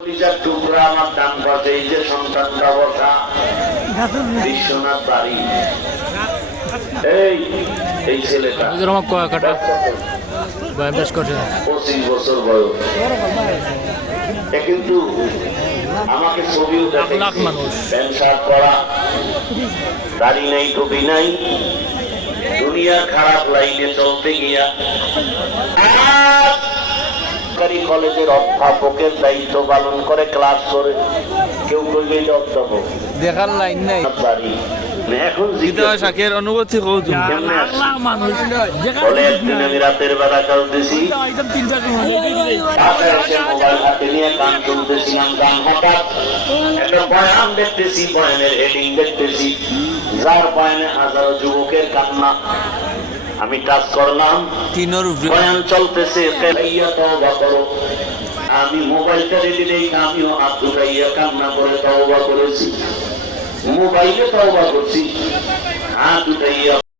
টুকরা আমার ডান পাশে এই যে সন্তানটা বসা বিশ্বনাথ বাড়ি, এই ছেলেটা 25 বছর বয়স, কিন্তু আমাকে ছবিও দেখে প্যান্ট শার্ট পরা, দাড়ি নাই, টুপি নাই, দুনিয়ার খারাপ লাইনে চলতে গিয়া কলেজের অধ্যাপকের দায়িত্ব পালন করে, ক্লাস করে। কেউ কইবে যে অধ্যাপক দেখার লাইন নাই। এখন শাকের অনুভূতি আমি রাতের বেলা চলতেছি, মোবাইল হাতে নিয়ে গান শুনতেছিলাম। গান হঠাৎ একটা বয়ান দেখতেছি, বয়ানের হেডিং দেখতেছি, যার বয়ানে হাজারো যুবকের কান্না। আমি টাচ করলাম, বয়ান চলতেছে, আমি মোবাইলটা রেখে দেখি, আমিও হাত ঢুকাইয়া কান্না করে তওবা করেছি। মোবাইলে তওবা করছি, হাত